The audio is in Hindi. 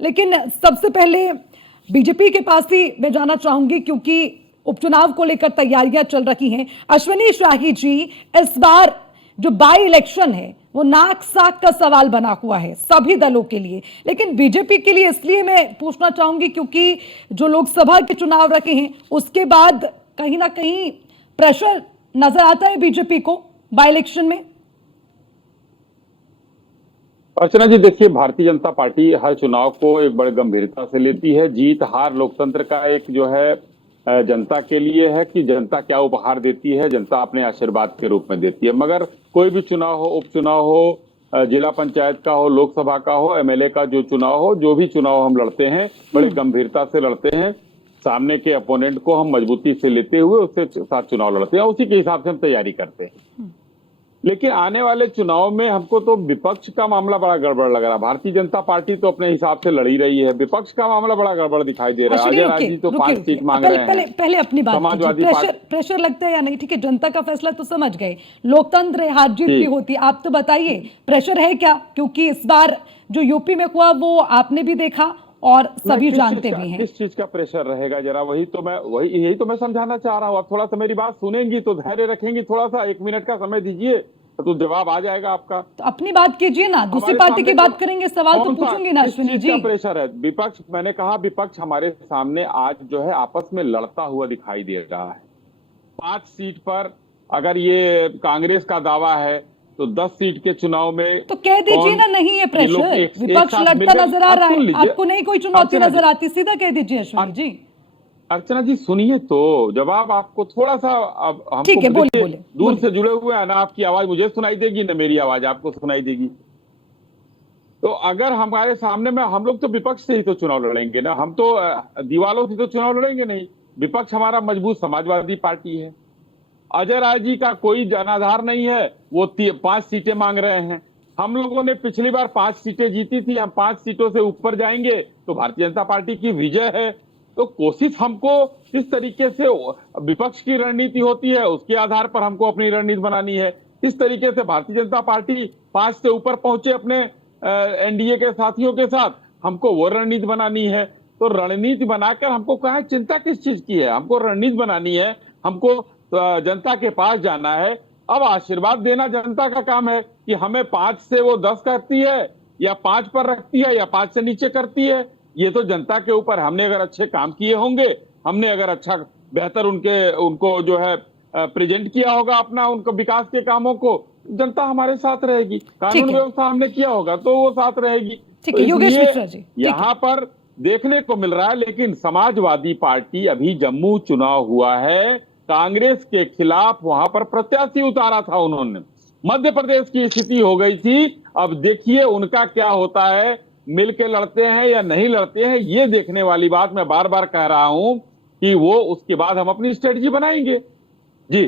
लेकिन सबसे पहले बीजेपी के पास ही मैं जाना चाहूंगी, क्योंकि उपचुनाव को लेकर तैयारियां चल रही हैं। अश्विनी शाही जी, इस बार जो बाई इलेक्शन है वो नाक साक का सवाल बना हुआ है सभी दलों के लिए, लेकिन बीजेपी के लिए इसलिए मैं पूछना चाहूंगी क्योंकि जो लोकसभा के चुनाव रखे हैं उसके बाद कहीं ना कहीं प्रेशर नजर आता है बीजेपी को बाई इलेक्शन में। अर्चना जी, देखिए, भारतीय जनता पार्टी हर चुनाव को एक बड़े गंभीरता से लेती है। जीत हार लोकतंत्र का एक जो है जनता के लिए है कि जनता क्या उपहार देती है, जनता अपने आशीर्वाद के रूप में देती है। मगर कोई भी चुनाव हो, उपचुनाव हो, जिला पंचायत का हो, लोकसभा का हो, एमएलए का जो चुनाव हो, जो भी चुनाव हम लड़ते हैं बड़े गंभीरता से लड़ते हैं। सामने के अपोनेंट को हम मजबूती से लेते हुए उसके साथ चुनाव लड़ते हैं, उसी के हिसाब से हम तैयारी करते हैं। लेकिन आने वाले चुनाव में हमको तो विपक्ष का मामला बड़ा गड़बड़ लग रहा है। भारतीय जनता पार्टी तो अपने हिसाब से लड़ी रही है, विपक्ष का मामला बड़ा गड़बड़ दिखाई दे रहा है। अजय राज जी तो 5 सीट मांग रहे हैं। पहले अपनी बात समाजवादी प्रेशर लगता है या नहीं? ठीक है, जनता का फैसला तो समझ गए, लोकतंत्र है, हार जीत भी होती है। आप तो बताइए, प्रेशर है क्या? क्योंकि इस बार जो यूपी में हुआ वो आपने भी देखा और सभी जानते भी हैं। किस चीज का प्रेशर रहेगा जरा यही तो मैं समझाना चाह रहा हूँ। आप थोड़ा सा मेरी बात सुनेंगी तो धैर्य रखेंगी, थोड़ा सा 1 मिनट का समय दीजिए तो जवाब आ जाएगा आपका। तो अपनी बात कीजिए ना, दूसरी पार्टी की बात करेंगे, सवाल तो पूछूंगी ना अश्विनी जी। प्रेशर है विपक्ष, मैंने कहा विपक्ष हमारे सामने आज जो है आपस में लड़ता हुआ दिखाई दे रहा है। 5 सीट पर अगर ये कांग्रेस का दावा है तो 10 सीट के चुनाव में तो कह दीजिए ना, नहीं है प्रेशर, विपक्ष लड़ता नजर आ रहा है, आपको नहीं कोई चुनौती नजर आती, सीधा कह दीजिए अश्विनी जी। अर्चना जी सुनिए तो, जवाब आपको थोड़ा सा हमको, ठीक है, बोले। दूर से जुड़े हुए हैं ना, आपकी आवाज मुझे सुनाई देगी ना मेरी आवाज आपको सुनाई देगी। तो अगर हमारे सामने में, हम लोग तो विपक्ष से ही तो चुनाव लड़ेंगे ना, हम तो दीवालों से तो चुनाव लड़ेंगे नहीं। विपक्ष हमारा मजबूत समाजवादी पार्टी है। अजय राय जी का कोई जनाधार नहीं है, वो 5 सीटें मांग रहे हैं। हम लोगों ने पिछली बार 5 सीटें जीती थी, हम 5 सीटों से ऊपर जाएंगे तो भारतीय जनता पार्टी की विजय है। तो कोशिश हमको किस तरीके से, विपक्ष की रणनीति होती है उसके आधार पर हमको अपनी रणनीति बनानी है। इस तरीके से भारतीय जनता पार्टी 5 से ऊपर पहुंचे अपने एनडीए के साथियों के साथ, हमको वो रणनीति बनानी है। तो रणनीति बनाकर हमको कहा चिंता किस चीज की है, हमको रणनीति बनानी है, हमको जनता के पास जाना है। अब आशीर्वाद देना जनता का काम है कि हमें 5 से वो 10 करती है या 5 पर रखती है या 5 से नीचे करती है, ये तो जनता के ऊपर। हमने अगर अच्छे काम किए होंगे, हमने अगर अच्छा बेहतर उनको जो है प्रेजेंट किया होगा अपना, उनको विकास के कामों को, जनता हमारे साथ रहेगी। कानून व्यवस्था हमने किया होगा तो वो साथ रहेगी। ठीक है, योगेश मिश्रा जी, यहाँ पर देखने को मिल रहा है, लेकिन समाजवादी पार्टी, अभी जम्मू चुनाव हुआ है, कांग्रेस के खिलाफ वहां पर प्रत्याशी उतारा था उन्होंने। मध्य प्रदेश की स्थिति हो गई थी। अब देखिए उनका क्या होता है, मिलके लड़ते हैं या नहीं लड़ते हैं, ये देखने वाली बात। मैं बार बार कह रहा हूं कि वो उसके बाद हम अपनी स्ट्रेटजी बनाएंगे। जी।